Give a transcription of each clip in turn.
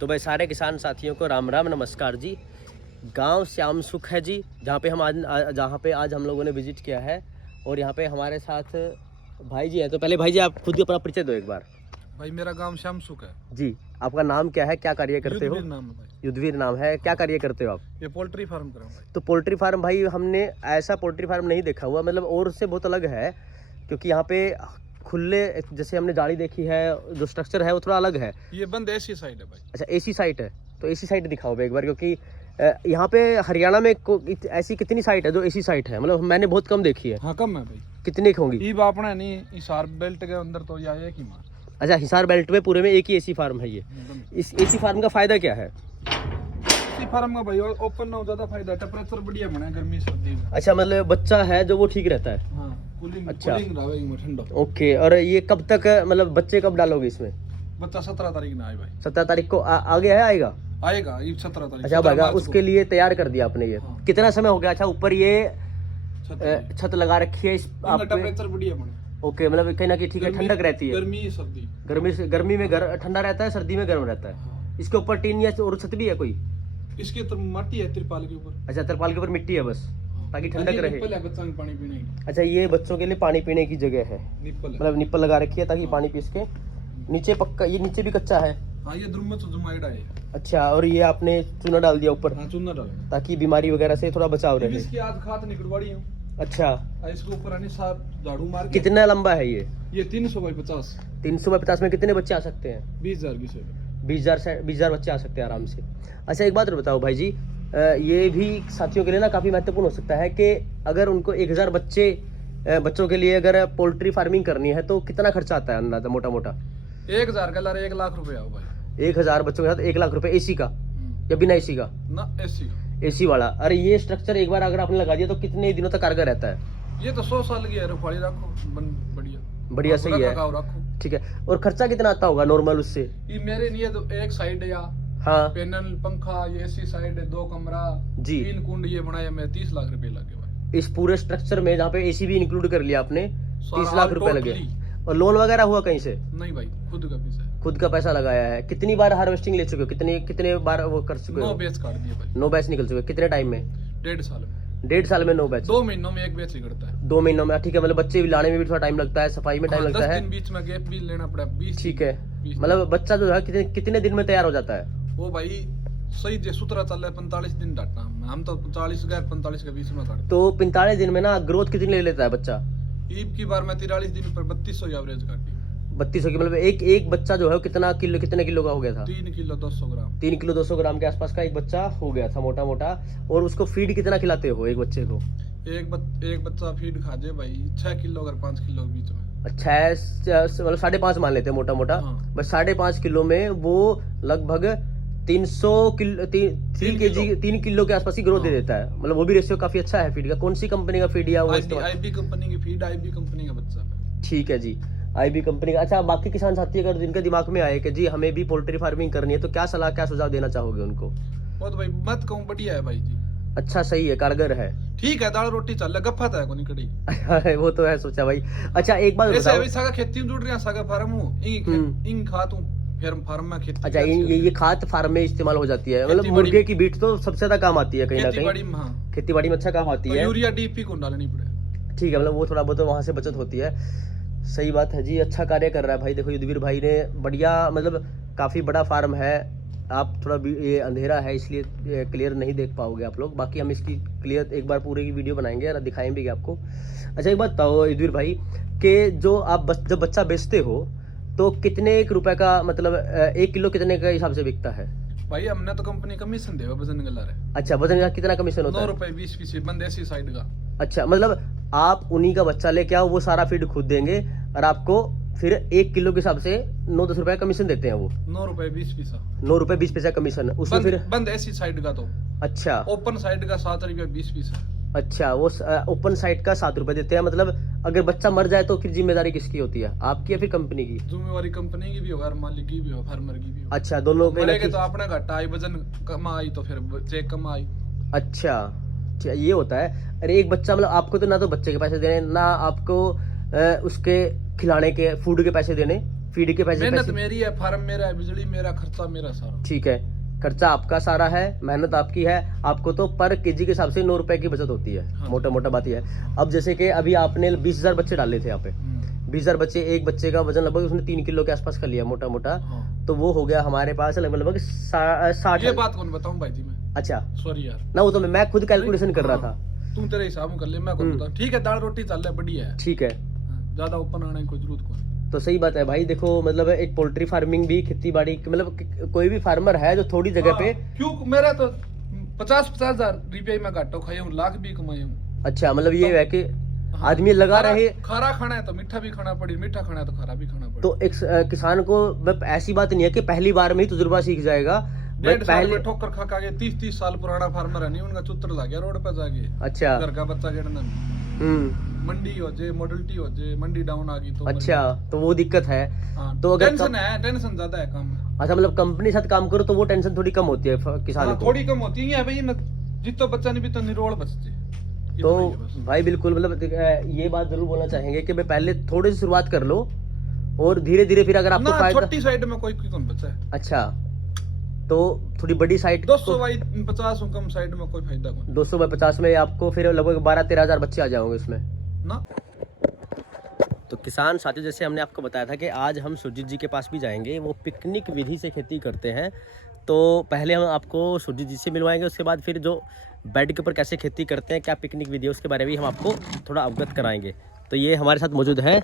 तो भाई सारे किसान साथियों को राम राम नमस्कार जी। गांव श्याम सुख है जी, जहाँ पे आज हम लोगों ने विजिट किया है। और यहाँ पे हमारे साथ भाई जी हैं। तो पहले भाई जी आप खुद ही अपना परिचय दो एक बार। भाई मेरा गांव श्याम सुख है जी, आपका नाम क्या है, क्या कार्य करते हो? युद्धवीर नाम है भाई। युद्धवीर नाम है, क्या कार्य करते हो आप? ये पोल्ट्री फार्म कर रहा हूँ भाई। तो पोल्ट्री फार्म भाई हमने ऐसा पोल्ट्री फार्म नहीं देखा हुआ, मतलब और से बहुत अलग है। क्योंकि यहाँ पे खुले, जैसे हमने जाली देखी है, जो स्ट्रक्चर है वो थोड़ा अलग है। ये बंद ऐसी साइड है भाई। अच्छा, एसी साइट है, तो एसी साइट दिखाओ भाई एक बार। क्योंकि यहाँ पे हरियाणा में ऐसी कितनी साइट है जो एसी साइट है? मतलब मैंने बहुत कम देखी है। हाँ कम है भाई। कितनी होंगी? ई बापना नहीं, हिसार बेल्ट के अंदर तो या एक ही मार। अच्छा, हिसार बेल्ट में पूरे में एक ही एसी फार्म है ये। इस एसी फार्म का फायदा क्या है? इसी फार्म का भाई ओपन ना हो ज्यादा फायदा है, टेम्परेचर बढ़िया बना है गर्मी सर्दी में। अच्छा, मतलब बच्चा है जो वो ठीक रहता है। हाँ कूलिंग, अच्छा। कूलिंग रहेगी ठंडा। ओके, और ये कब तक, मतलब बच्चे कब डालोगे इसमें? बच्चा 17 तारीख में आए भाई। 17 तारीख को आगे है, आएगा? आएगा ये 17 तारीख। अच्छा भाई, उसके लिए तैयार कर दिया आपने ये? हाँ। कितना समय हो गया? अच्छा, ऊपर ये छत छत लगा रखी है इस आप पे? टेम्परेचर बढ़िया बना। ओके, मतलब कहीं ना कहीं ठीक है, ठंडक रहती है। गर्मी सर्दी। गर्मी में ठंडा रहता है, सर्दी में गर्म रहता है। हाँ। इसके ऊपर टीन या और छत भी है कोई? इसके तो माटी है तिरपाल के ऊपर। अच्छा, तिरपाल के ऊपर मिट्टी है बस, ताकि ठंडक रहे। निप्पल है बच्चों के पानी पीने की। अच्छा, ये बच्चों के लिए पानी पीने की जगह है, निप्पल है। मतलब निप्पल लगा रखी है ताकि पानी पी सके। नीचे पक्का, ये नीचे भी कच्चा है? हाँ ये द्रुम में तो जुमाइडा है। अच्छा, और ये आपने चूना डाल दिया ऊपर? हाँ चूना डाला ताकि बीमारी वगैरह से थोड़ा बचाव रहे। इसकी आध खात निकलवाड़ी हूँ। अच्छा, इसके ऊपर आनी साहब झाड़ू मार के। कितना लंबा है ये? ये 300 बाई 50। 300 बाय 50 में कितने बच्चे आ सकते हैं? 20,000 की से। 20,000 बच्चे आ सकते हैं आराम से। अच्छा, एक बात और बताओ भाई जी, ये भी साथियों के लिए ना काफ़ी महत्वपूर्ण हो सकता है कि अगर उनको 1,000 बच्चों के लिए अगर पोल्ट्री फार्मिंग करनी है तो कितना खर्चा आता है अंदाजा मोटा मोटा? 1,000 का लारे 1 लाख रुपए आओ भाई। 1,000 बच्चों के साथ 1 लाख रुपए एसी का या बिना एसी का? ना एसी का। एसी वाला। अरे ये स्ट्रक्चर एक बार अगर आपने लगा दिया तो कितने दिनों तक कारगर रहता है? ये तो 100 साल की है, रखवाली रखो बढ़िया बढ़िया, सही है। रखो। ठीक है, और खर्चा कितना आता होगा नॉर्मल उससे? ये मेरे लिए तो एक साइड या हाँ पैनल पंखा, ये एसी साइड है, 2 कमरा जी, 3 कुंड ये बनाया मैं 30 लाख रुपए लगे भाई। इस पूरे स्ट्रक्चर में जहाँ पे एसी भी इंक्लूड कर लिया आपने, 30 सारा लाख रुपए लगे। totally। और लोन वगैरह हुआ कहीं से? नहीं भाई खुद का पैसा है। खुद का पैसा लगाया है। कितनी बार हार्वेस्टिंग ले चुके हो? कितने बार वो कर चुके 9 हो? बैच काट दिए भाई। 9 बैच निकल चुके? कितने टाइम में? 1.5 साल में। 1.5 साल में 9 बैच? 2 महीनों में एक बैच ही करता है। 2 महीनों में? ठीक है, मतलब बच्चे लाने में भी थोड़ा टाइम लगता है, सफाई में टाइम हाँ, लगता 10 है। दिन बीच में गैप भी लेना पड़ा। 20 ठीक है, 20 मतलब बच्चा जो है कितने दिन में तैयार हो जाता है? वो भाई सही जे सूत्रा चल रहा है 45 दिन डाटना। हम तो 40 गए 45 के बीच में काटते। तो 45 दिन में ना ग्रोथ कितनी ले लेता है बच्चा? ईद की बार मैं 43 दिन पर 3200 की एवरेज काटी। 3200 की? मतलब एक बच्चा जो है कितने किलो का हो गया था? 3 किलो 200 ग्राम। 3 किलो 200 ग्राम के आसपास का एक बच्चा हो गया था मोटा मोटा। और उसको फीड कितना खिलाते हो एक बच्चे को? एक बच्चा फीड खा जाए भाई 6 किलो अगर 5 किलो के बीच में। अच्छा, मतलब 5.5 मान लेते हैं मोटा मोटा। हाँ। बस 5.5 किलो में वो लगभग 300 किलो 3 किलो के आसपास ही ग्रोथ दे हाँ। देता है। मतलब वो भी रेशियो काफी अच्छा है फीड का। कौन सी कंपनी का फीड या वो आईबी कंपनी की फीड, आईबी कंपनी का बच्चा। ठीक है जी, आईबी कंपनी का। अच्छा, बाकी किसान साथी अगर जिनके दिमाग में आए कि जी हमें भी पोल्ट्री फार्मिंग करनी है तो क्या सलाह, क्या सुझाव देना चाहोगे उनको? वो तो भाई मत कहूँ बढ़िया है भाई जी। अच्छा, सही है, कारगर है। ठीक है, दाल रोटी चल गप्पा था कोनी कड़ी। वो तो है, सोचा भाई। अच्छा, एक बात ऐसे बताओ। अभी सागा खेती में जुड़ रहा, सागा फार्म हूँ इंग खात हूँ, फिर फार्म में खेती। अच्छा, ये खाद फार्म में इस्तेमाल हो जाती है? मतलब मुर्गे की बीट तो सबसे ज्यादा काम आती है कहीं ना खेती कहीं। हाँ। खेती बाड़ी में अच्छा काम आती है। यूरिया डीपी को डालनी पड़े। ठीक है, मतलब वो थोड़ा बहुत वहाँ से बचत होती है। सही बात है जी, अच्छा कार्य कर रहा है भाई। देखो युद्धवीर भाई ने बढ़िया, मतलब काफ़ी बड़ा फार्म है। आप थोड़ा ये अंधेरा है इसलिए क्लियर नहीं देख पाओगे आप लोग। बाकी हम इसकी क्लियर एक बार पूरे की वीडियो बनाएंगे और दिखाएंगे भी आपको। अच्छा, एक बात बताओ युद्धवीर भाई कि जो आप जब बच्चा बेचते हो तो कितने एक रुपए का, मतलब 1 किलो कितने के हिसाब से बिकता है? भाई हमने तो कंपनी कमीशन देगा वजन गला रहे। अच्छा, वजन का कितना कमीशन होता 9 है? रुपए 20 पीस बंद ऐसी साइड का। अच्छा, मतलब आप उन्हीं का बच्चा लेके आओ, वो सारा फीड खुद देंगे और आपको फिर 1 किलो के हिसाब से 9-10 रुपए कमीशन देते हैं वो? 9 रुपए 20 पैसा। 9 रुपए 20 पैसा कमीशन उसमें फिर? बंद ऐसी साइड का तो। अच्छा, ओपन साइड का 7 रुपया 20 पैसा। अच्छा, वो ओपन साइड का 7 रुपए देते हैं। मतलब अगर बच्चा मर जाए तो फिर जिम्मेदारी किसकी होती है, आपकी या फिर कंपनी की? जिम्मेवारी कंपनी की भी हो, मालिक की भी हो, फार्मर की भी हो। अच्छा, दोनों के मरेगा तो अपना घाटा आई, वजन कम आई तो फिर चेक कम आई। अच्छा, ये होता है। अरे एक बच्चा, मतलब आपको तो ना तो बच्चे के पैसे देने, ना आपको उसके खिलाने के फूड के पैसे देने, फीड के पैसे मेहनत पैसे मेरी है, फार्म मेरा है, बिजली मेरा, खर्चा मेरा सारा। ठीक है, खर्चा आपका सारा है, मेहनत आपकी है, आपको तो पर केजी के हिसाब से 9 रुपए की बचत होती है। हाँ। मोटा मोटा बात ये है। अब जैसे कि अभी आपने 20,000 बच्चे डाले थे यहाँ पे, 20,000 बच्चे, एक बच्चे का वजन लगभग उसने 3 किलो के आसपास कर लिया मोटा मोटा, हाँ। तो वो हो गया हमारे पास लगभग 60। ये बात कौन बताऊं भाई जी मैं? अच्छा सॉरी यार, ना, वो तो मैं खुद कैलकुलेशन कर रहा हाँ। था। तू तेरे हिसाब में कर ले, मैं कौन बताऊं। ठीक है, दाल रोटी चल रहा है, बढ़िया है, ठीक है, ज्यादा ओपन आने की कोई जरूरत कौन। तो सही बात है भाई। देखो मतलब एक पोल्ट्री फार्मिंग भी, खेती बाड़ी मतलब कोई भी फार्मर है जो थोड़ी जगह पे, क्यों मेरा तो 50,000 रुपये में घाटो खाई हूँ, लाख भी कमाई हूँ। अच्छा मतलब ये है कि आदमी लगा रहे। खारा खाना है तो मीठा भी खाना पड़े, मीठा खाना है तो खारा भी खाना पड़े। तो एक किसान को मतलब ऐसी बात नहीं है कि पहली बार में ही तजुर्बा सीख जाएगा। 1.5 साल पहले में ठोकर खा खा के 30 साल पुराना फार्मर है नहीं, उनका चुतर जा गया रोड पे जाके। अच्छा घर का बच्चा गेड़ना, मंडी हो जे, मॉडलिटी हो जे, मंडी डाउन आ गई तो अच्छा, तो वो दिक्कत है। हाँ, तो अगर टेंशन है, टेंशन ज्यादा है काम में। अच्छा मतलब कंपनी के साथ काम करो तो वो टेंशन थोड़ी कम होती है किसान हाँ, को। थोड़ी कम होती है भाई, जितो बच्चा नहीं भी तो निरोड़ बचते। तो भाई बिल्कुल मतलब ये बात जरूर बोलना चाहेंगे कि भाई पहले थोड़ी सी शुरुआत कर लो और धीरे धीरे फिर अगर आपको ना फायदा। छोटी साइड में कोई कौन बच्चा है। अच्छा, तो थोड़ी बड़ी साइट 200 बाई 50 कम साइड में कोई फायदा कौन। 200 बाई 50 में आपको फिर लगभग 12-13 हजार बच्चे आ जाओगे इसमें ना। तो किसान साथियों, जैसे हमने आपको बताया था कि आज हम सुरजीत जी के पास भी जाएंगे, वो पिकनिक विधि से खेती करते हैं। तो पहले हम आपको सुरजीत जी से मिलवाएंगे, उसके बाद फिर जो बेड के ऊपर कैसे खेती करते हैं, क्या पिकनिक विधि है, उसके बारे में भी हम आपको थोड़ा अवगत कराएंगे। तो ये हमारे साथ मौजूद है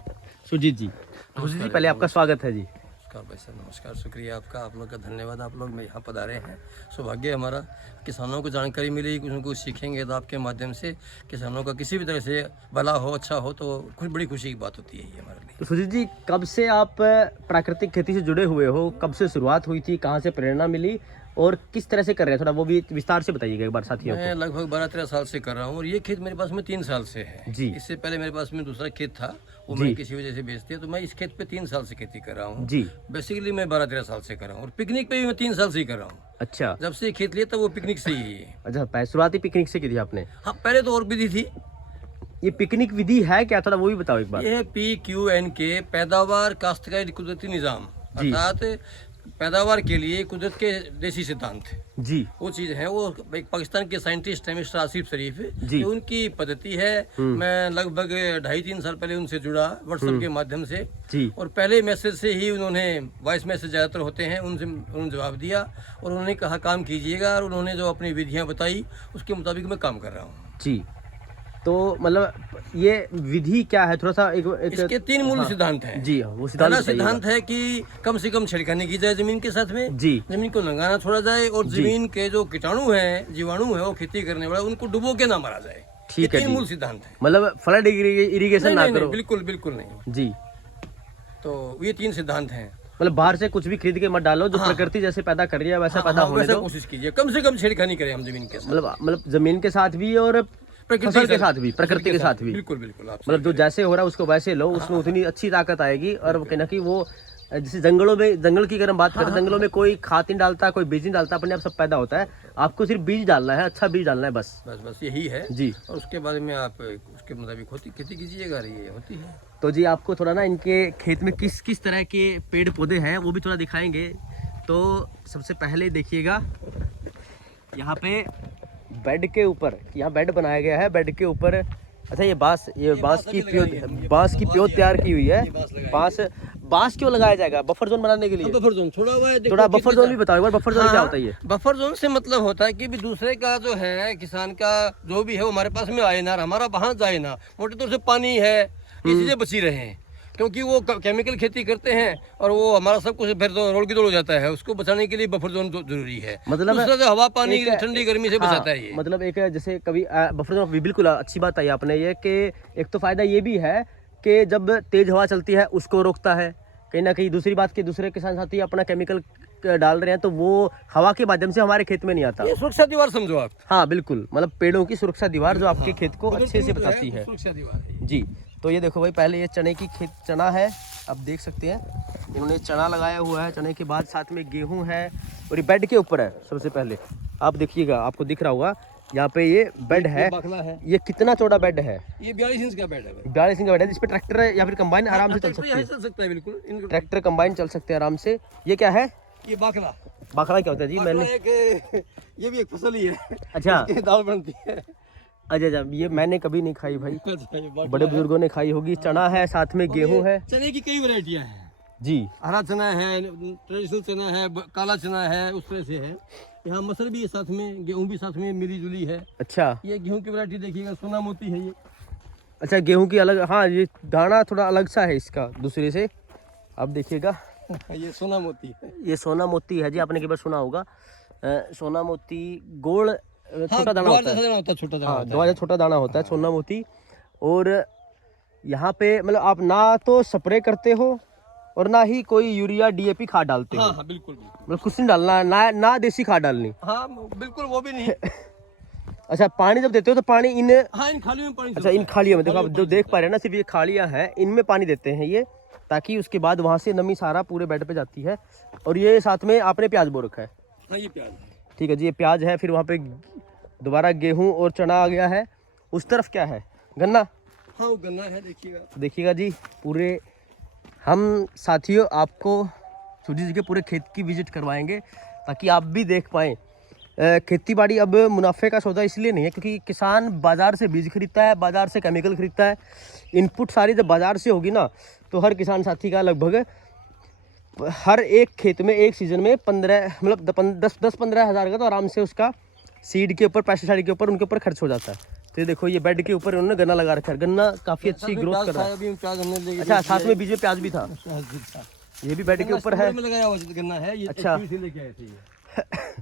सुरजीत जी। सुरजीत जी पहले आपका स्वागत है जी। नमस्कार भाई साहब, नमस्कार, शुक्रिया आपका, आप लोग का धन्यवाद। आप लोग में यहाँ पधारे हैं, सौभाग्य हमारा। किसानों को जानकारी मिली, कुछ उनको सीखेंगे तो आपके माध्यम से किसानों का किसी भी तरह से भला हो, अच्छा हो, तो कुछ बड़ी खुशी की बात होती है ये हमारे लिए। तो सुरजीत जी कब से आप प्राकृतिक खेती से जुड़े हुए हो, कब से शुरुआत हुई थी, कहाँ से प्रेरणा मिली और किस तरह से कर रहे हैं, थोड़ा वो भी विस्तार से बताइएगा एक बार साथियों मैं को। लगभग 12-13 साल से कर रहा हूँ और ये खेत मेरे पास में 3 साल से है जी। इससे पहले मेरे पास में दूसरा खेत था, वो जी। मैं किसी वजह से बेच दिया, तो मैं इस खेत पे 3 साल से खेती कर रहा हूँ जी। बेसिकली मैं 12-13 साल से कर रहा हूँ और पिकनिक पे भी मैं 3 साल से ही कर रहा हूँ। अच्छा जब से खेत लिया तब वो पिकनिक से ही है। अच्छा, शुरुआती पिकनिक से की थी आपने। हाँ, पहले तो और विधि थी। ये पिकनिक विधि है क्या, थोड़ा वो भी बताओ एक बार। ये है PQNK, पैदावार काश्तकारी कुदरती निज़ाम, जी। अर्थात पैदावार के लिए कुदरत के देसी सिद्धांत जी वो चीज़ है। वो एक पाकिस्तान के साइंटिस्ट है मिस्टर आसिफ शरीफ, जी। ये उनकी पद्धति है। मैं लगभग 2.5-3 साल पहले उनसे जुड़ा व्हाट्सएप के माध्यम से, जी और पहले मैसेज से ही उन्होंने, वॉइस मैसेज ज़्यादातर होते हैं, उन्होंने जवाब दिया और उन्होंने कहा काम कीजिएगा, और उन्होंने जो अपनी विधियाँ बताई उसके मुताबिक मैं काम कर रहा हूँ। जी। तो मतलब ये विधि क्या है, थोड़ा सा एक इसके 3 मूल हाँ, सिद्धांत हैं। जी हाँ, वो पहला सिद्धांत सिद्धांत है कि कम से कम छेड़खानी की जाए जमीन के साथ में, जी जमीन को नंगाना छोड़ा जाए, और जी। जमीन के जो कीटाणु हैं, जीवाणु हैं, वो खेती करने वाले, उनको डुबो के ना मारा जाए। ठीक ये है 3 जी। मूल सिद्धांत है। मतलब फ्लड इरिगेशन ना नहीं, करो। बिल्कुल बिल्कुल नहीं। जी, तो ये 3 सिद्धांत हैं। मतलब बाहर से कुछ भी खरीद के मत डालो, जो हाँ, प्रकृति जैसे पैदा कर रही है वैसा हाँ, पैदा हाँ, होने वैसा दो। कोशिश कीजिए, कम से कम छेड़खानी करें हम जमीन के साथ, मतलब जमीन के साथ भी और फसल के साथ भी, प्रकृति के साथ भी। बिल्कुल बिल्कुल। आप मतलब जो जैसे हो रहा है उसको वैसे लो, उसमें उतनी अच्छी ताकत आएगी। और वो कहना कि वो जैसे जंगल की अगर हम बात करें, जंगलों में कोई खाद नहीं डालता, कोई बीज नहीं डालता, अपने आप सब पैदा होता है। आपको सिर्फ बीज डालना है, अच्छा बीज डालना है बस। बस यही है जी। और उसके बाद में आप उसके मुताबिक खेती कीजिएगा, ये होती है। तो जी आपको थोड़ा ना इनके खेत में किस किस तरह के पेड़ पौधे हैं वो भी थोड़ा दिखाएंगे। तो सबसे पहले देखिएगा यहाँ पे बेड के ऊपर, यहाँ बेड बनाया गया है, बेड के ऊपर अच्छा ये बांस बांस की प्योत तैयार की हुई है। बांस क्यों लगाया जाएगा? बफर जोन बनाने के लिए। बफर जोन छोड़ा हुआ है, थोड़ा बफर जोन भी बताओ एक बार, बफर जोन क्या होता है ये? बफर जोन से मतलब होता है कि भी दूसरे का जो है, किसान का जो भी है वो हमारे पास में आए ना, हमारा वहां जाए ना, मोटे तौर से पानी है, ये चीजें बची रहे, क्योंकि वो केमिकल खेती करते हैं और वो हमारा सब कुछ फिर तो रोल की दौड़ हो जाता है। उसको बचाने के लिए बफर जोन जरूरी है। मतलब दूसरा जो हवा पानी ठंडी गर्मी से बचाता है ये। मतलब एक जैसे कभी बफर जोन, बिल्कुल अच्छी बात आई आपने ये, कि एक तो फायदा ये भी है कि जब तेज हवा चलती है उसको रोकता है कहीं ना कहीं। दूसरी बात कि दूसरे किसान साथी अपना केमिकल डाल रहे हैं तो वो हवा के माध्यम से हमारे खेत में नहीं आता। ये सुरक्षा दीवार समझो आप। हाँ बिल्कुल, मतलब पेड़ों की सुरक्षा दीवार जो आपके खेत को अच्छे से बचाती है। सुरक्षा दीवार जी। तो ये देखो भाई, पहले ये चने की चना है, आप देख सकते हैं इन्होंने चना लगाया हुआ है। चने के बाद साथ में गेहूं है और ये बेड के ऊपर है। सबसे पहले आप देखिएगा, आपको दिख रहा होगा यहाँ पे ये बेड है, बाखला है। ये कितना चौड़ा बेड है? ये 42 इंच का बेड है भाई। 42 इंच का बेड है, इस पे ट्रैक्टर या फिर कंबाइन आराम से चल सकती है। चल सकता है बिल्कुल। ट्रैक्टर कंबाइन चल सकते हैं आराम से। ये क्या है? ये बाखला। बाखला क्या होता है जी? मैंने ये भी एक फसल ही है। अच्छा दाल बनती है। अच्छा, ये मैंने कभी नहीं खाई भाई, बड़े बुजुर्गों ने खाई होगी। चना है, साथ में गेहूं है। चने की कई वैरायटियां हैं जी। हरा चना है, ट्रेडिशनल चना है, काला चना है, उस तरह से है। यहाँ मसूर भी है साथ में, गेहूं भी साथ में मिली जुली है। अच्छा, ये गेहूं की वैरायटी देखिएगा, सोना मोती है ये। अच्छा गेहूं की अलग, हाँ ये दाना थोड़ा अलग सा है इसका दूसरे से। अब देखिएगा ये सोना मोती है। ये सोना मोती है जी, आपने कई बार सुना होगा। सोना मोती गोल छोटा दाना होता है। छोटा दाना हाँ, होता है। दो छोटा दाना होता है सोना मोती। और यहाँ पे मतलब आप ना तो स्प्रे करते हो और ना ही कोई यूरिया डीएपी खाद डालते हो। हाँ बिल्कुल बिल्कुल। मतलब कुछ नहीं डालना, ना देसी खाद डालनी। हाँ बिल्कुल वो भी नहीं। अच्छा, पानी जब देते हो तो पानी इन, हाँ इन खालियों में पानी। अच्छा इन खालियों में देखो, आप जो देख पा रहे हैं ना, सिर्फ ये खालियां हैं, इनमें पानी देते हैं ये, ताकि उसके बाद वहां से नमी सारा पूरे बेड पे जाती है। और ये साथ में आपने प्याज बो रखा है। हाँ ये प्याज है। ठीक है जी, ये प्याज है। फिर वहाँ पे दोबारा गेहूं और चना आ गया है। उस तरफ क्या है? गन्ना। हाँ वो गन्ना है, देखिएगा। देखिएगा जी, पूरे हम साथियों आपको सूजी जी के पूरे खेत की विजिट करवाएंगे, ताकि आप भी देख पाएँ। खेती बाड़ी अब मुनाफे का सौदा इसलिए नहीं है क्योंकि किसान बाज़ार से बीज खरीदता है, बाज़ार से केमिकल खरीदता है। इनपुट सारी जब बाज़ार से होगी ना, तो हर किसान साथी का लगभग हर एक खेत में एक सीज़न में 15 मतलब 10-15 हज़ार का तो आराम से उसका सीड के ऊपर, पेस्टिसाइड के ऊपर, उनके ऊपर खर्च हो जाता है। तो ये देखो, ये बेड के ऊपर उन्होंने गन्ना लगा रखा है। गन्ना काफ़ी अच्छी ग्रोथ कर रहा है। अच्छा, साथ में बीच में प्याज भी था। ये भी बेड के ऊपर है। लगाया हुआ गन्ना है ये। अच्छा, लेके आए थे ये।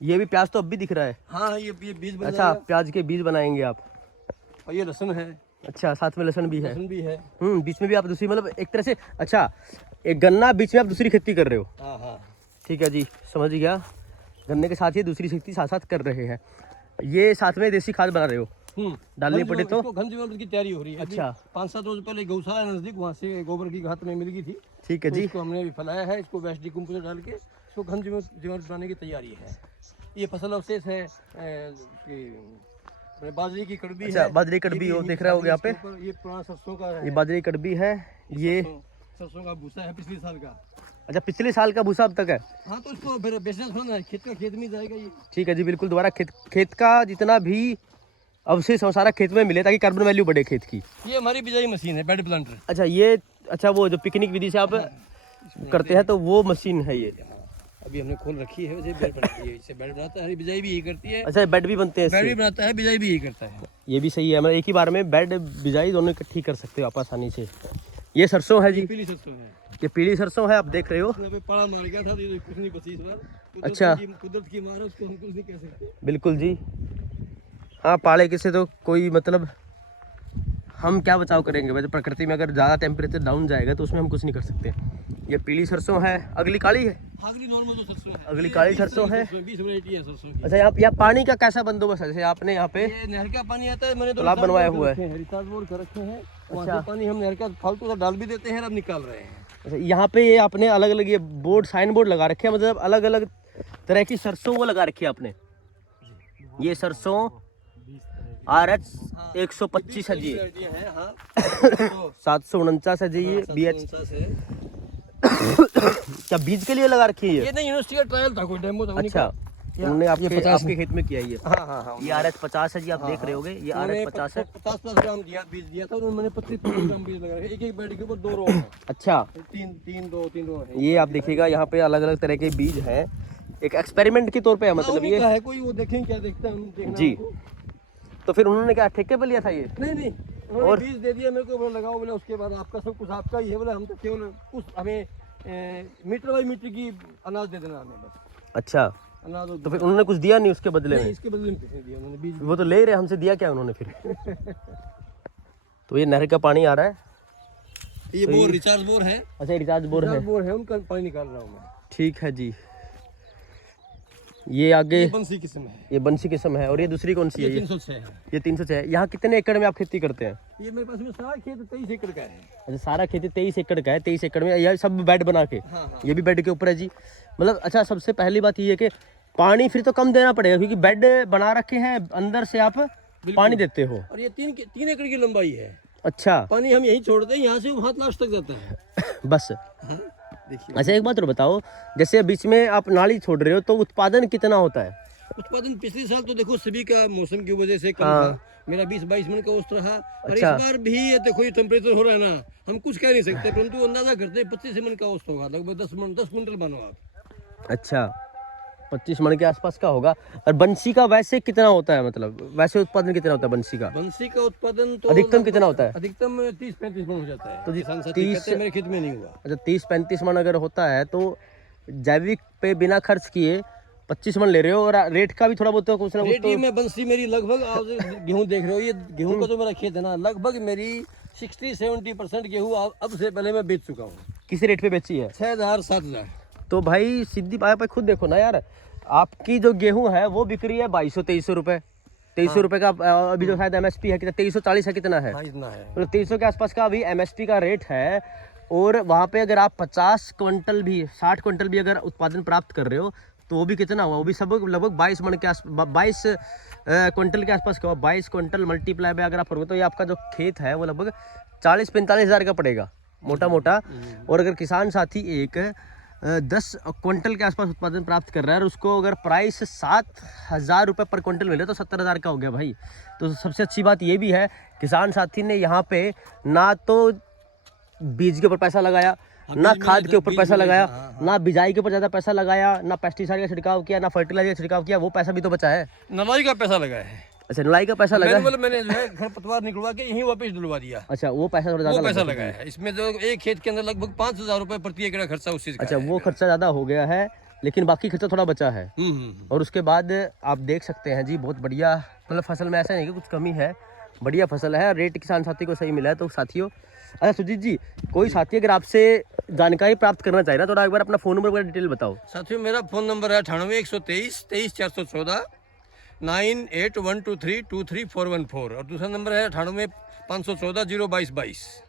ये भी प्याज तो अब भी दिख रहा है। हाँ ये बीज बन अच्छा, जाएगा। प्याज के बीज बनाएंगे आप। और ये लहसुन है। अच्छा, साथ में लहसुन भी है। लहसुन भी है। बीच में भी आप दूसरी, मतलब एक तरह से, अच्छा एक गन्ना बीच में आप दूसरी खेती कर रहे हो। हाँ हाँ ठीक है जी, समझ गया। गन्ने के साथ ही दूसरी खेती साथ साथ कर रहे हैं। ये साथ में देसी खाद बना रहे हो, डालनी पड़े तो। घन जीवामृत की तैयारी हो रही है। अच्छा। 5-7 रोज पहले गौशाला नजदीक, वहाँ से गोबर की खाद में मिल गई थी। ठीक है जी। इसको हमने अभी फैलाया है, इसको वेस्ट डिकम्पोजर डाल के इसको घन जीवामृत बनाने की तैयारी है। ये फसल अवशेष है बाजरे की कड़बी। अच्छा, बाजरे की कड़बी, वो देख रहे हो यहाँ पे, ये पुराना सरसों का है। ये बाजरे की कड़बी है। ये सरसों का भूसा है पिछले साल का। अच्छा, पिछले साल का भूसा अब तक है। हाँ तो इसको फिर बेचना थोड़ा, खेत का खेत में जाएगा ये। ठीक है जी, बिल्कुल। दोबारा खेत का जितना भी अवशेष हो सारा खेत में मिले, ताकि कार्बन वैल्यू बढ़े खेत की। ये हमारी बिजाई मशीन है, बेड प्लांटर। अच्छा, ये अच्छा वो जो पिकनिक विधि से आप करते हैं, तो वो मशीन है ये। अभी हमने खोल रखी है, बेड बनाती है, इससे बेड बनाता है। हरी बिजाई भी यही करती है। अच्छा, बेड भी बनते हैं बेड भी इससे। बनाता है, बिजाई भी यही करता है। ये भी सही है, मतलब एक ही बार में बेड बिजाई दोनों इकट्ठी कर सकते हो आप आसानी से। ये सरसों है जी, पीली सरसों है। ये पीली सरसों है, आप देख रहे हो। पड़ा मार गया था, तो कुछ नहीं बची इस बार। अच्छा, कुदरत की मार है, उसको हम कुछ नहीं कह सकते। बिल्कुल जी। हाँ, पाले के से तो कोई मतलब हम क्या बचाव करेंगे? वैसे प्रकृति में अगर ज़्यादा टेम्परेचर डाउन जाएगा तो उसमें हम कुछ नहीं कर सकते। ये पीली सरसों है, अगली काली है। अगली नॉर्मल जो सरसों है, अगली काली सरसों है। 20 वैरायटी है सरसों की। अच्छा, यहाँ पानी का कैसा बंदोबस्त है? जैसे आपने यहाँ पे ये नहर का पानी आता है, मैंने तो तालाब बनवाया हुआ है। रिचार्ज बोर कर रखे हैं। वहाँ अच्छा। से पानी हम नहर का फालतू का डाल भी देते हैं, अब निकाल रहे हैं। अच्छा, यहाँ पे ये आपने अलग अलग ये बोर्ड, साइन बोर्ड लगा रखे हैं, मतलब अलग अलग तरह की सरसों वो लगा रखी है आपने। ये सरसों RH 125 है जी, 749 है जी। ये BH क्या बीज के लिए लगा रखी है ये नहीं, यूनिवर्सिटी का ट्रायल था, कोई डेमो था। अच्छा, उन्होंने आपके खेत में किया ये। हाँ हाँ हाँ। ये RH 50 है जी, आप देख रहे होगे। ये RH 50 है। 50+ ग्राम बीज दिया था उन्होंने। 25 ग्राम बीज लगा, एक बेड के ऊपर 2 रो है। अच्छा, 3 रो है। ये आप देखिएगा, यहाँ पे अलग अलग तरह के बीज हैं, एक एक्सपेरिमेंट के तौर पे है, मतलब ये है कोई, वो देखें क्या देखता है देखना जी। हमको। तो फिर उन्होंने क्या ठेके पे लिया था ये? नहीं, उन्होंने बीज दे दिया मेरे को, बोले लगाओ, बोले उसके बाद आपका सब कुछ आपका ही है। बोले हम तो केवल कुछ हमें मीटर बाई मीटर की अनाज दे देना हमें बस। अच्छा, अनाज। तो फिर उन्होंने कुछ दिया नहीं उसके बदले नहीं, में? इसके बदले में कुछ नहीं दिया उन्होंने, बीज। वो तो ले रहे, हमसे दिया क्या उन्होंने फिर? तो ये नहर का पानी आ रहा है। ये बोर रिचार्ज बोर है। अच्छा, रिचार्ज बोर है। बोर है, उनका पानी निकाल रहा हूँ मैं। ठीक है जी। ये आगे ये बंसी किस्म है। ये बंसी किस्म है। और ये दूसरी कौन सी है? 306 है। ये 306 है। यहाँ कितने एकड़ में आप खेती करते हैं? ये मेरे पास में सारा खेत 23 एकड़ का है। अच्छा, सारा खेती 23 एकड़ का है। 23 एकड़ में यह सब बेड बना के? हाँ। ये भी बेड के ऊपर है जी। मतलब अच्छा, सबसे पहली बात ये है कि पानी फिर तो कम देना पड़ेगा क्योंकि बेड बना रखे हैं, अंदर से आप पानी देते हो। और ये 3 एकड़ की लंबाई है। अच्छा पानी हम यहीं छोड़ते हैं, यहाँ से वहाँ लास्ट तक जाता है। बस। देखिए अच्छा एक बात और बताओ, जैसे बीच में आप नाली छोड़ रहे हो तो उत्पादन कितना होता है? उत्पादन पिछले साल तो देखो सभी का मौसम की वजह से कम हाँ। था, मेरा 20-22 मन का औसत रहा। और अच्छा। इस बार भी ये देखो ये टेम्परेचर हो रहा है ना, हम कुछ कह नहीं सकते, परंतु अंदाजा करते हैं 25 मन का औसत होगा, लगभग 10 क्विंटल मानो आप। अच्छा 25 मन के आसपास का होगा। और बंसी का वैसे कितना होता है, मतलब वैसे उत्पादन कितना होता है बंसी का? बंसी का उत्पादन तो अधिकतम कितना होता है? अधिकतम 30-35 मन हो जाता है। तो किसान साथी 30 कहते हैं मेरे खेत में नहीं हुआ। अच्छा 30-35 मन अगर होता है तो जैविक पे बिना खर्च किए 25 मन ले रहे हो, और रेट का भी थोड़ा बहुत तो कुछ ना कुछ रेट तो। ही में बंसी मेरी लगभग, आज गेहूं देख रहे हो, ये गेहूं का जो मेरा खेत है ना, लगभग मेरी 60-70% गेहूं अब से पहले मैं बेच चुका हूँ। किस रेट पे बेची है? 6,000-7,000। तो भाई सीधी बात पे खुद देखो ना यार, आपकी जो गेहूं है वो बिक रही है 2200-2300 रुपए, 2300 रुपए का। अभी जो शायद एमएसपी है कितना, 2340 है, कितना है? हाँ इतना है। मतलब 2300 के आसपास का अभी एमएसपी का रेट है। और वहाँ पे अगर आप 50 क्विंटल भी 60 क्विंटल भी अगर उत्पादन प्राप्त कर रहे हो तो वो भी कितना हुआ, वो भी सब लगभग 22 मन के आस 22 क्विंटल के आसपास का हुआ। 22 क्विंटल मल्टीप्लाई में अगर आप करोगे तो ये आपका जो खेत है वो लगभग 40-45 हज़ार का पड़ेगा मोटा मोटा। और अगर किसान साथी एक 10 क्विंटल के आसपास उत्पादन प्राप्त कर रहा है और उसको अगर प्राइस 7,000 रुपये पर क्विंटल मिले तो 70,000 का हो गया भाई। तो सबसे अच्छी बात ये भी है, किसान साथी ने यहाँ पे ना तो बीज के ऊपर पैसा लगाया, ना खाद के ऊपर पैसा लगाया, ना बिजाई के ऊपर ज़्यादा पैसा लगाया, ना पेस्टिसाइड का छिड़काव किया, ना फर्टिलाइजर का छिड़काव किया, वो पैसा भी तो बचा है। नवाई का पैसा लगा है। अच्छा नलाई का पैसा लगा है। मैंने जो है खरपतवार निकलवा के यहीं वापस डलवा दिया। अच्छा वो पैसा थोड़ा वो ज़्यादा पैसा लगा लगा है इसमें, जो एक खेत के अंदर लगभग 5,000 रुपए प्रति एकड़ खर्चा उस चीज का अच्छा है। वो खर्चा ज़्यादा हो गया है, लेकिन बाकी खर्चा थोड़ा बचा है। और उसके बाद आप देख सकते हैं जी, बहुत बढ़िया, मतलब फसल में ऐसा नहीं कि कुछ कमी है, बढ़िया फसल है। रेट किसान साथी को सही मिला है। तो साथियों, अच्छा सुजीत जी, कोई साथी अगर आपसे जानकारी प्राप्त करना चाहे ना, तो एक बार अपना फ़ोन नंबर वगैरह डिटेल बताओ। साथियों मेरा फोन नंबर है 98-123-23-414, 98-123-23414, और दूसरा नंबर है 98-514-02222।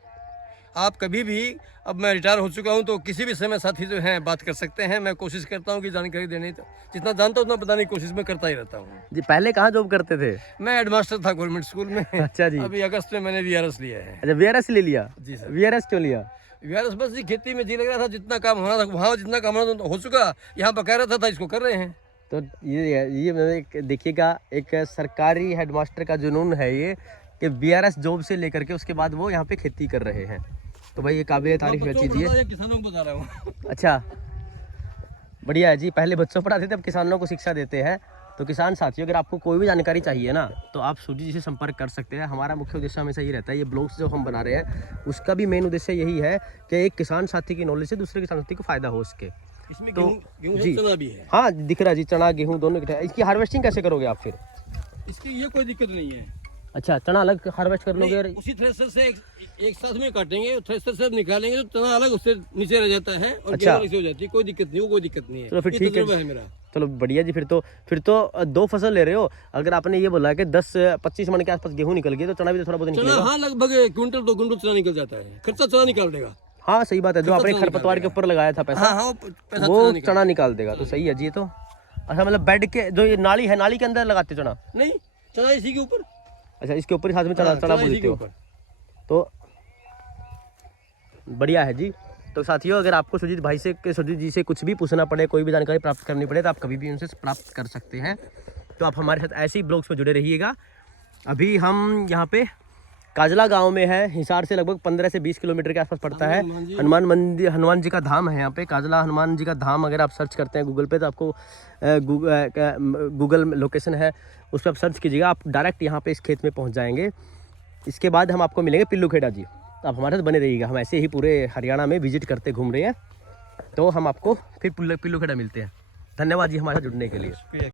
आप कभी भी, अब मैं रिटायर हो चुका हूं तो किसी भी समय साथी जो हैं बात कर सकते हैं। मैं कोशिश करता हूं कि जानकारी देने, जितना जानता हूं उतना बताने की कोशिश मैं करता ही रहता हूं। जी पहले कहाँ जॉब करते थे? मैं हेडमास्टर था गवर्नमेंट स्कूल में। अच्छा जी। अभी अगस्त में मैंने VRS लिया है। अच्छा VRS ले लिया? जी सर। VRS क्यों लिया? VRS बस जी खेती में जी लग रहा था, जितना काम होना था वहाँ जितना काम होना था हो चुका, यहाँ बकाया था इसको कर रहे हैं। तो ये देखिएगा, एक सरकारी हेडमास्टर का जुनून है ये कि VRS जॉब से लेकर के उसके बाद वो यहाँ पे खेती कर रहे हैं। तो भाई ये काबिल तारीफ है चीज़ ये। किसानों को बता रहा हूँ। अच्छा बढ़िया है जी, पहले बच्चों को पढ़ाते थे, अब किसानों को शिक्षा देते हैं। तो किसान साथियों, अगर आपको कोई भी जानकारी चाहिए ना तो आप सुजीत जी से संपर्क कर सकते हैं। हमारा मुख्य उद्देश्य हमेशा ये रहता है, ये ब्लॉग्स जो हम बना रहे हैं उसका भी मेन उद्देश्य यही है कि एक किसान साथी की नॉलेज से दूसरे किसान साथी को फायदा हो उसके। इसमें तो गेहूं जी चना भी है। हाँ दिख रहा है जी, चना गेहूँ दोनों की। इसकी हार्वेस्टिंग कैसे करोगे आप फिर? इसकी ये कोई दिक्कत नहीं है। अच्छा चना अलग हार्वेस्ट कर लोगे? और उसी थ्रेशर से एक साथ में काटेंगे, थ्रेशर से निकालेंगे तो चना अलग उससे नीचे रह जाता है और अच्छा। गेहूं अलग से हो जाती है। कोई दिक्कत नहीं, वो कोई दिक्कत नहीं है। चलो फिर ये ठीक तजुर्बा है मेरा। चलो बढ़िया जी। फिर तो 2 फसल ले रहे हो। अगर आपने ये बोला कि 10-25 मन के आसपास गेहूँ निकल गई तो चना भी तो थोड़ा बहुत चना निकलेगा। हाँ लगभग 1 क्विंटल 2 क्विंटल चना निकल जाता है, खर्चा चना निकाल देगा। हाँ सही बात है, जो आपने चना खरपतवार के ऊपर लगाया था पैसा हाँ हाँ पैसा वो चना चना निकाल देगा। तो सही है जी। ये तो अच्छा, मतलब बेड के जो ये नाली है, नाली के अंदर लगाते हो चना? नहीं, चना इसी के ऊपर। अच्छा इसके ऊपर ही साथ में चना चना बो इसी देते के हो। ऊपर। तो बढ़िया है जी। तो साथियों, अगर आपको सुजीत जी से कुछ भी पूछना पड़े, कोई भी जानकारी प्राप्त करनी पड़े तो आप कभी भी उनसे प्राप्त कर सकते हैं। तो आप हमारे साथ ऐसे ही ब्लॉग्स में जुड़े रहिएगा। अभी हम यहाँ पे काजला गांव में है, हिसार से लगभग 15 से 20 किलोमीटर के आसपास पड़ता है। हनुमान मंदिर, हनुमान जी का धाम है यहाँ पे, काजला हनुमान जी का धाम। अगर आप सर्च करते हैं गूगल पे तो आपको गूगल लोकेशन है उस पर आप सर्च कीजिएगा, आप डायरेक्ट यहाँ पे इस खेत में पहुँच जाएंगे। इसके बाद हम आपको मिलेंगे पिल्लूखेड़ा जी। तो आप हमारे साथ बने रहिएगा, हम ऐसे ही पूरे हरियाणा में विजिट करते घूम रहे हैं। तो हम आपको फिर पिल्लूखेड़ा मिलते हैं। धन्यवाद जी हमारे साथ जुड़ने के लिए।